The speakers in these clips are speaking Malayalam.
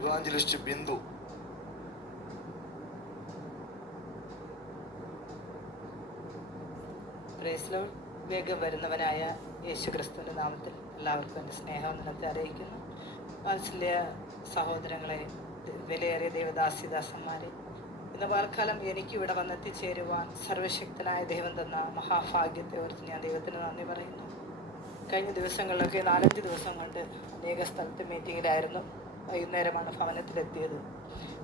ഇവാഞ്ചലിസ്റ്റ് ബിന്ദു. വേഗം വരുന്നവനായ യേശു ക്രിസ്തുവിന്റെ നാമത്തിൽ എല്ലാവർക്കും എന്റെ സ്നേഹവന്ദനത്തെ അറിയിക്കുന്നു. വാത്സല്യ സഹോദരങ്ങളെ വിലയേറിയ ദേവദാസിദാസന്മാരെ ഇന്ന് വാൽക്കാലം എനിക്ക് ഇവിടെ വന്നെത്തിച്ചേരുവാൻ സർവശക്തനായ ദൈവം തന്ന മഹാഭാഗ്യത്തെ ഓർത്ത് ഞാൻ ദൈവത്തിന് നന്ദി പറയുന്നു. കഴിഞ്ഞ ദിവസങ്ങളിലൊക്കെ നാലഞ്ച് ദിവസം കൊണ്ട് അനേക സ്ഥലത്ത് മീറ്റിങ്ങിലായിരുന്നു വൈകുന്നേരമാണ് ഭവനത്തിലെത്തിയത്.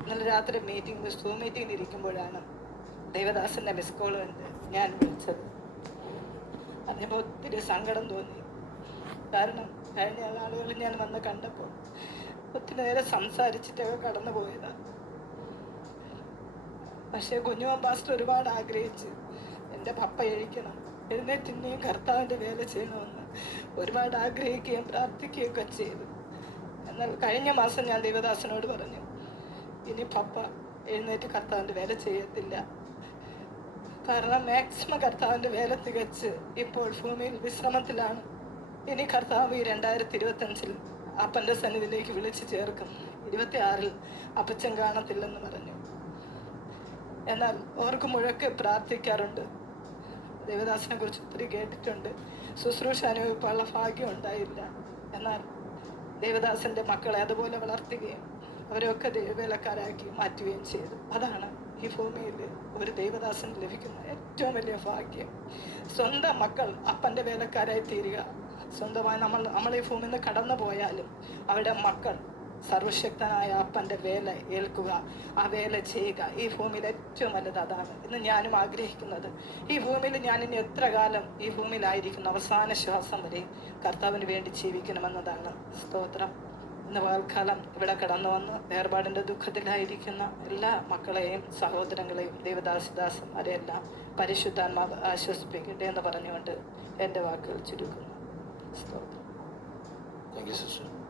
ഇന്നലെ രാത്രി മീറ്റിംഗ് സൂം മീറ്റിംഗിൽ ഇരിക്കുമ്പോഴാണ് ദേവദാസന്റെ മിസ് കോൾ കണ്ട് ഞാൻ വിളിച്ചത്. അതിപ്പോൾ ഒത്തിരി സങ്കടം തോന്നി. കാരണം കഴിഞ്ഞ നാളുകളിൽ ഞാൻ വന്ന് കണ്ടപ്പോൾ ഒത്തിരി നേരം സംസാരിച്ചിട്ടൊക്കെ കടന്നു പോയതാണ് പക്ഷേ കുഞ്ഞുമൻ പാസ്റ്റർ ഒരുപാട് ആഗ്രഹിച്ച് എന്റെ പപ്പ എഴിക്കണം എഴുന്നേറ്റ് ഇനിയും കർത്താവിന്റെ വേല ചെയ്യണമെന്ന് ഒരുപാട് ആഗ്രഹിക്കുകയും പ്രാർത്ഥിക്കുകയൊക്കെ ചെയ്തു. കഴിഞ്ഞ മാസം ഞാൻ ദേവദാസനോട് പറഞ്ഞു ഇനി പപ്പ എഴുന്നേറ്റ് കർത്താവിന്റെ വേല ചെയ്യത്തില്ല. കാരണം മാക്സിമം കർത്താവിന്റെ വേല തികച്ച് ഇപ്പോൾ ഭൂമിയിൽ വിശ്രമത്തിലാണ്. ഇനി കർത്താവ് ഈ രണ്ടായിരത്തി ഇരുപത്തഞ്ചിൽ അപ്പന്റെ സന്നിധിയിലേക്ക് വിളിച്ചു ചേർക്കും. ഇരുപത്തി ആറിൽ അപ്പച്ചൻ കാണത്തില്ലെന്ന് പറഞ്ഞു. എന്നാൽ ഓർക്ക് മുഴക്ക് പ്രാർത്ഥിക്കാറുണ്ട്. ദേവദാസിനെ കുറിച്ച് ഒത്തിരി കേട്ടിട്ടുണ്ട്. ശുശ്രൂഷ അനുഭവിക്കാനുള്ള ഭാഗ്യം ഉണ്ടായില്ല. എന്നാൽ ദേവദാസന്റെ മക്കളെ അതുപോലെ വളർത്തുകയും അവരെയൊക്കെ ദൈവവേലക്കാരാക്കി മാറ്റുകയും ചെയ്തു. അതാണ് ഈ ഭൂമിയിൽ ഒരു ദേവദാസൻ ലഭിക്കുന്ന ഏറ്റവും വലിയ ഭാഗ്യം. സ്വന്തം മക്കൾ അപ്പന്റെ വേലക്കാരായി തീരുക. സ്വന്തമായി നമ്മൾ നമ്മൾ ഈ ഭൂമിയിൽ നിന്ന് കടന്നു പോയാലും അവരുടെ മക്കൾ സർവശക്തനായ അപ്പന്റെ വേല ഏൽക്കുക ആ വേല ചെയ്യുക. ഈ ഭൂമിയിൽ ഏറ്റവും വലുത് അതാണ്. ഇന്ന് ഞാനും ആഗ്രഹിക്കുന്നത് ഈ ഭൂമിയിൽ ഞാൻ ഇനി എത്ര കാലം ഈ ഭൂമിയിലായിരിക്കുന്നു അവസാന ശ്വാസം വരെ കർത്താവിന് വേണ്ടി ജീവിക്കണമെന്നതാണ്. സ്തോത്രം. ഇന്ന് പകൽക്കാലം ഇവിടെ കടന്നു വന്ന് വേർപാടിന്റെ ദുഃഖത്തിലായിരിക്കുന്ന എല്ലാ മക്കളെയും സഹോദരങ്ങളെയും ദേവദാസദാസന്മാരെയെല്ലാം പരിശുദ്ധാത്മാവ് ആശ്വസിപ്പിക്കട്ടെ എന്ന് പറഞ്ഞുകൊണ്ട് എന്റെ വാക്കുകൾ ചുരുക്കുന്നു. സ്തോത്രം.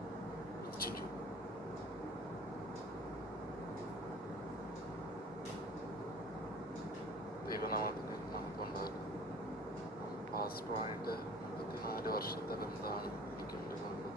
ദൈവനാമത്തിന് മഹത്വം ഉണ്ടാകും പാസ്റ്ററുമായിട്ട് മുപ്പത്തിനാല് വർഷത്തെ ബന്ധമാണ് എനിക്കും എന്റെ കുടുംബത്തിനും